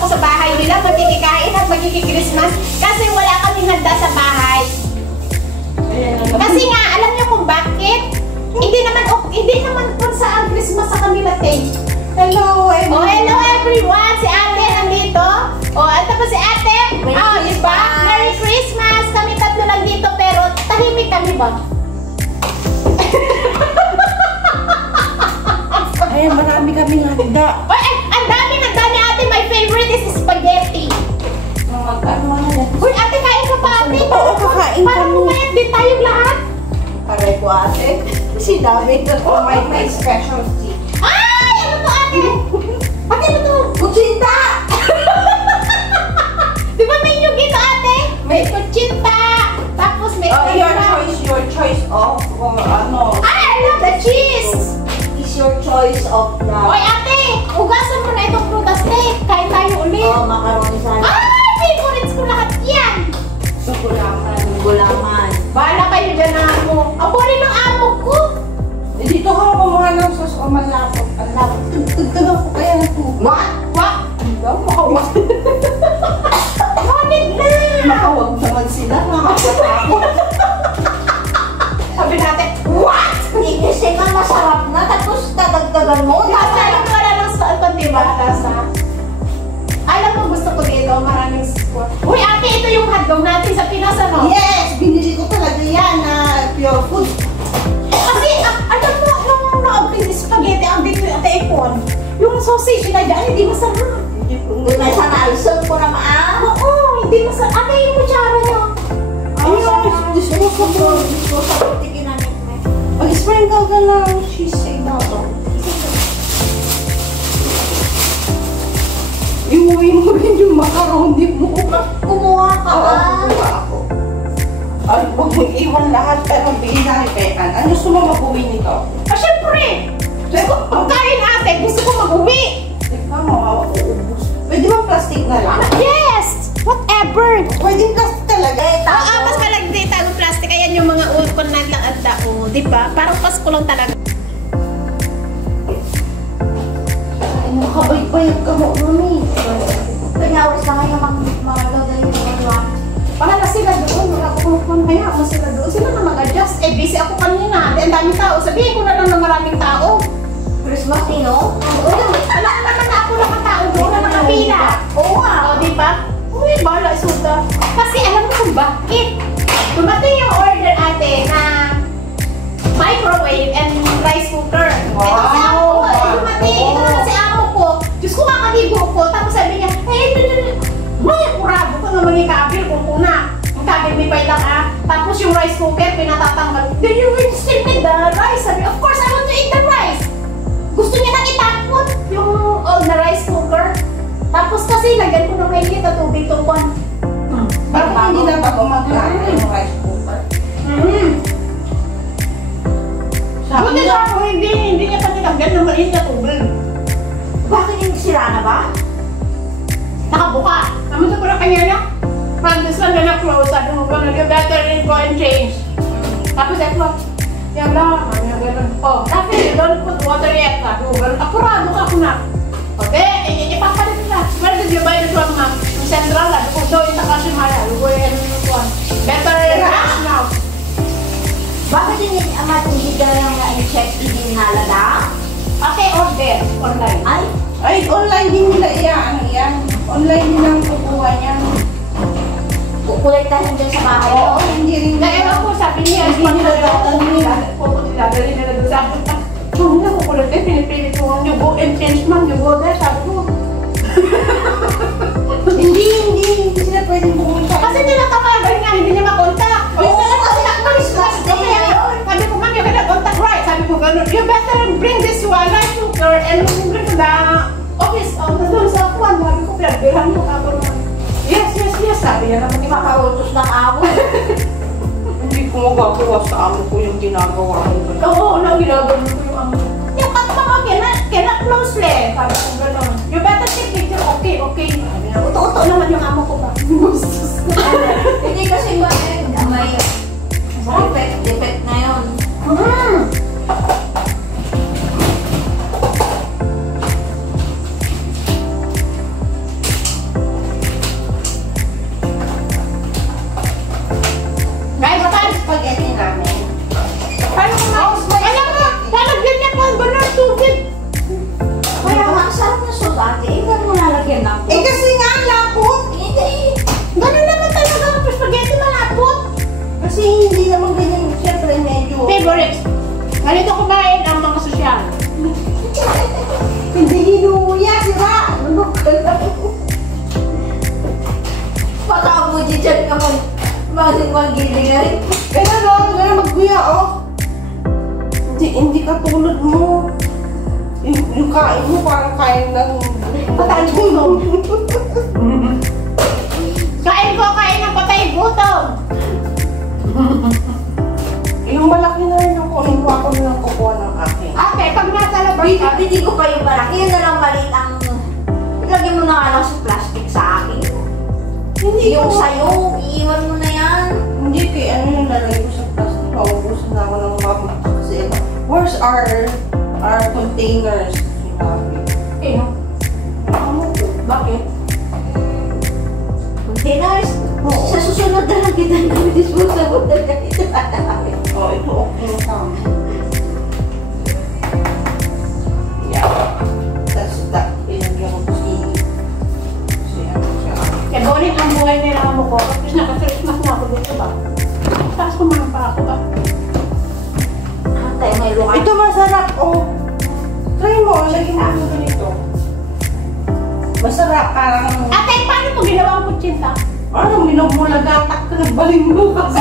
ako sa bahay nila, magkikikain at magkikikrismas. Kasi wala kaming handa sa bahay. Kasi nga, alam niyo kung bakit? Hindi naman kung saan Christmas sa kanila, Tay. Hello everyone! Oh, hello everyone! Si ate nandito. Oh, at tapos si ate. Oh, diba? Merry Christmas! Kami tatlo lang dito, pero tahimik kami ba? Ay, marami kaming handa. Ay, ang dami ate. My favorite is spaghetti. Magkano na? Uy, ate, kain ka pa, ate. Oo, kakain Parang kami. umayat din tayong lahat. Aray ko ate. Si David na po may specialty. Ay, ano to, ate? Ate, ano to? Kutsinta! Di ba may nyug ito, ate? May kutsinta. Tapos may... Oh, your choice of kung ano. Ay, I love the cheese. Is your choice of the... Oy, ate, ugasan mo na itong prutas, te. Kain tayo ulit. Oh, macaroni salad. Ay, favorites ko lahat yan. Gulaman. Bahala kayo dyan na amo. Ako rin ang amo ko. Eh, dito ka kumuha ng sauce o malapot. Tugtagan ko kaya na po. What? Hindi ako makawag. Ngunit na. Makawag naman sila. Nakakatakot. Sabi natin, what? Hindi kasi nga masarap na. Tapos dadagdagan mo. Alam mo wala ng saan, diba? Alam mo, gusto ko dito, maraming sport. Uy, ate, ito yung hotdog natin sa Pinas, ano? Yes! Binili ko talaga yan na pure food. Kasi, alam mo, yung naabing spaghetti, ang dito yung ate ipon. Yung sausage na dyan, hindi masarap. Hindi na sana alsot ko na Oo, hindi masarap. Ate, yung kutsara nyo. Ayun, disposable. Disposable, tiginanit mo. Mag-sprinkle ka ng cheese sa ito. Iuwi mo rin yung macaroni mo. Kumuha ka ba? Kumuha ako. Ay, huwag mong iwan lahat, pero bigyan na ni Pekan. Ano gusto mo mag-uwi nito? Siyempre! Pagkain ate, gusto ko mag-uwi. Ikaw, mauubos. Pwede bang plastic na lang? Yes! Whatever! Pwede plastic talaga. Oo, mas malagdi tagong plastic. Ayan yung mga ulkon na lang at dao. Diba? Parang Pasko lang talaga. Ano ka, bayad ka mo, mami. Pinawis na kayo mga gagawin ng mga. Para sila doon. Wala ko kung kaya ako sila doon. Sila na mag-adjust. Eh, busy ako kanina. Ang daming tao. Sabihin ko na lang na maraming tao. Christmas din, no? Alam naman na ako lang ang tao doon na nakapila. Oo nga. O, diba? Uy, bahala, isuda. Kasi alam mo kung bakit. Dumating yung order ate na microwave and rice cooker. Wow. Ito si amo ko. Dumating. Ito na si amo ko. Diyos ko, makaligo ko. Tapos sabi niya, may kurado ko naman yung kabil kung na. Yung kabil may pailang Tapos yung rice cooker, pinatatanggal. Do you still need the rice? Sabi, of course, I want to eat the rice. Gusto niya nang itapon yung old na rice cooker. Tapos kasi lagyan ko ng mainit at tubig tungkol. Bakit hindi na pa gumagana yung rice cooker? Buti na ako, hindi niya pa nilagyan ng mainit na tubig. Bakit yung sira na ba? Nakabuka. Naman sa pala kanya niya. From this one na close, sabi mo ba, you better go and change. Tapos ito, yan lang, ano gano'n. Oh, kasi you don't put water yet, sabi mo, apurado ka ako na. Okay, ipapalit na. Where did you buy this one, ma'am? Yung central, sabi ko, no, yung sa Kashimaya, you go and this one. Better cash now. Bakit hindi ka lang na-check hindi nalala? Okay, order, online. Ay, online din nila ano yan. Online din ang kukuha niya. Kukulektahin dyan sa bahay Oo, mo? hindi rin Ngayon ako, sabi niya, Hindi nila datan nila. Dadali nila doon sa akin. Hindi na kukulit eh, pinipilit ko. You go and change man, you go there, sabi ko. Hindi sila pwedeng pumunta. Kasi tinatawagan nga, hindi niya makontak. Oo, kasi Sabi ko, ma'am, you cannot contact right. Sabi ko, gano'n, you better bring this one, rice cooker, and bring to the office. Doon sa kuwan, sabi ko, pinagbihan mo ka naman. Yes, sabi niya naman. Makautos ng amo. Hindi ko magagawa sa amo ko yung ginagawa ko. Oo, ginagawa ko yung amo. Yung kanta mo, cannot closely. Sabi ko, gano'n. You better take picture, okay. Uto-uto naman yung amo ko ba? Hindi kasi ba may defect na yun. ginuya, sira. Ano ka lang? Pagkabuji dyan ka mag-gilingan. Ganun o, ganun magkuya o. Hindi ka tulad mo. Yung kain mo parang kain ng Patay gutom. Kain ko, kain ng patay gutom. Yung malaki na rin ako, hinuha ko na lang kukuha ng akin. Ate, pag nasa labas ka, Hindi ko pa yung malaki. Yun na lang maliit ang... Ilagay mo na nga lang sa plastic sa akin. Hindi Yung ko. sa'yo, iiwan mo na yan. Hindi kay ano yung lalagay ko sa plastic. Maubusan na ako ng mama. Kasi where's our containers? Sinabi. eh, bakit? Containers. Oo. Sa susunod na lang kita ng disposable na ganito. Oh, ito okay na tama. Yeah. That's that. Pinagyan ko si ano siya. Kaya boring ang buhay nila ang mukha. Tapos naka-Christmas na ako dito ba? Tapos kumain pa ako ba? Tayo may luka. Ito masarap, oh. Try mo, lagyan mo ito ganito. Masarap, parang... Ate, paano mo ginawa ang kutsinta? Parang minumulagatak ka, nagbaling mo kasi.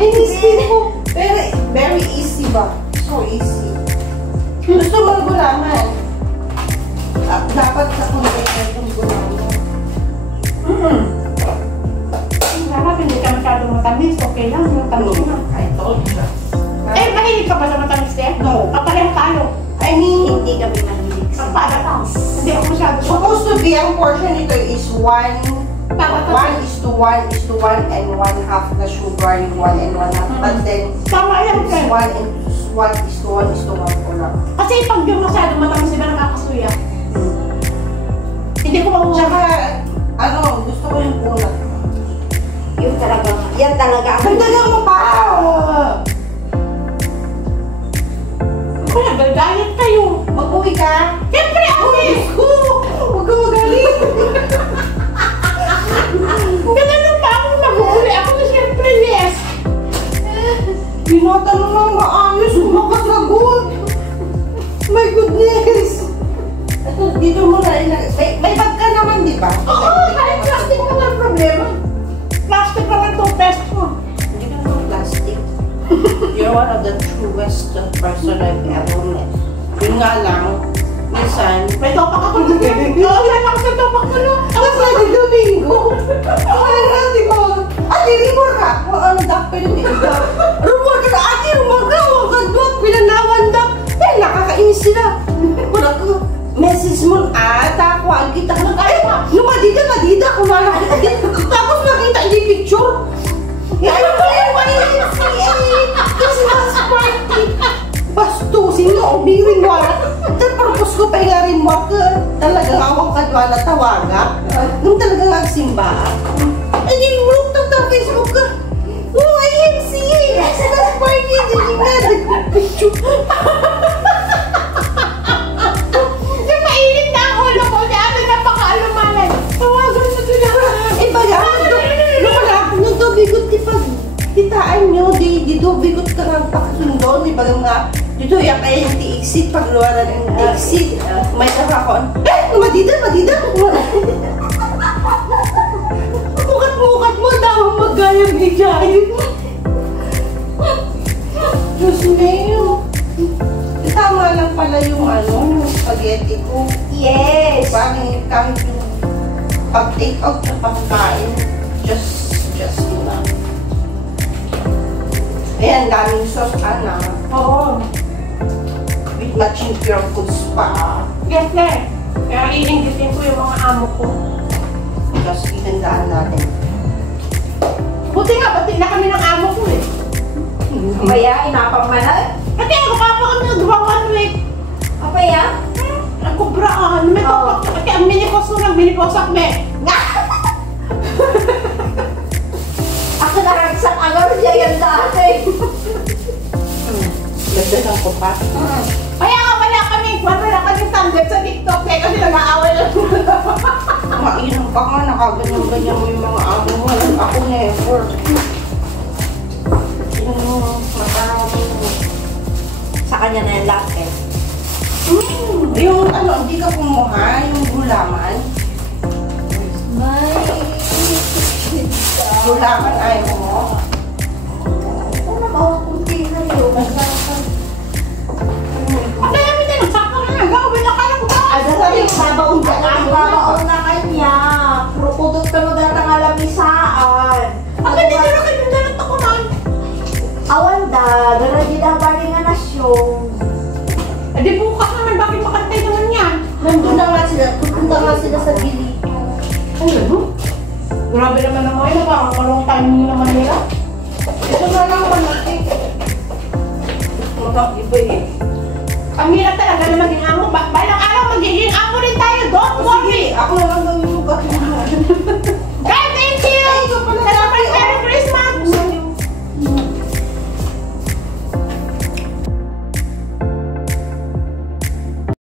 Inisip ko. Very easy ba? So easy. Gusto mo gulaman? Dapat sa container yung gulaman. Harap, hindi ka masyadong matamis. Okay lang, yung tamis na. I told you. Eh, mahilig ka ba sa matamis eh? No. Pareho tayo. I mean, Hindi kami mahilig sa... Ang palatang. Hindi ako masyado. supposed to be, ang portion nito is 1 is to 1 is to 1 and 1/2 na sugar, 1 and 1/2. But then, Tama yan, it's friend. 1 is to 1 is to 1 ko lang. Kasi pag yung masyado matamis, diba nakakasuya? Hindi ko makuha. Tsaka, ano, gusto ko yung kunat. Yung talagang... Yan talaga ang... Dagdagan mo pa! Kaya, gagayat kayo. Mag-uwi ka? Siyempre, ate! Huwag ka magaling! Ganun pa ako mag-uuli. Ako na siyempre, yes. Tinatanong lang maayos, kumakasagot! My goodness! Ito, dito mo na ilagay. May bag ka naman, di ba? Oo, kahit plastic naman problema. Plastic naman itong test mo. Hindi ka naman plastic. You're one of the truest person I've ever met. Yun nga lang, minsan, May topak ako na ganyan. Oo, yan ako sa topak ko na. ako sa Domingo. Ano, di ba? Ate, rumor ka. Ano, dapat yun, di ba? Rumor ka na, ate, rumor ka. Huwag ka doon, pinanawan daw. Eh, nakakainis sila. Wala ka. Message mo, takuan kita. Eh, madida, kumala ka. Tapos nakita yung picture. Ano ba yung Christmas party? Bastusin mo, umiring mo. Tapos ko pa yung mo ka. Talagang awang kadwala tawaga. Nung talagang nagsimba. Eh, dinulog ng Facebook ka. Oh, IMC! Christmas party! Hindi nga, nagpicture. Yung mainit na ang ulo ko, si ate napakaalumalan. Tawagan na sila. Eh, baga, nung wala ako ng dobigot, di pag kitaan nyo, di dobigot ka ng pakasundo, di ba nga, dito yung kaya yung exit, pag luwaran yung exit, may nakakon, madida! Mukat mo, daw magayang-higayang. Diyos mayo. Tama lang pala yung yung spaghetti ko. Yes! Parang kahit yung pag-take out na pagkain, just lang. Ayan, daming sauce, Ana. Oo. With matching pure foods pa. Yes, sir. Kaya iingitin ko yung mga amo ko. Tapos itandaan natin. Buti nga, bati na kami ng amo ko eh. Kaya, inapamanan. Kasi ang kapapa kami nag-1 week. Apa ya? Ang kubraan. May topak. Kasi ang minipos ko ng miniposak me. Ako naragsak agad siya yan dati. Ganda lang ko pa. Kaya nga wala kami tanggap sa TikTok eh. Kasi nag-aaway lang. Mainam ka nga, nakaganyan-ganyan mo yung mga amo mo. Ako never. Matarami mo. Sa kanya na yung lahat eh. Yung ano, hindi ka kumuha, yung gulaman. May... Gulaman ayaw mo. Ano na ba? Kunti na yun. Ang dami din, sakto na lang. Gawin na kaya ko ba? Ada sabi yung babaon ka. Ang babaon na kanya. Krukudot ka mo datang alam isaan. Ang ganda na lang kayo na ko man. Awanda, darajid ang baling nga nasyon. Eh di bukas naman, bakit makantay naman yan? Nandun na nga sila, pupunta nga sila sa gili. Ay, ano? Grabe naman naman yun, nakakakalong timing naman nila. Ito na lang natin. Mag-iba eh. Ang hirap talaga na maging amo. Balang araw magiging amo rin tayo doon. Sige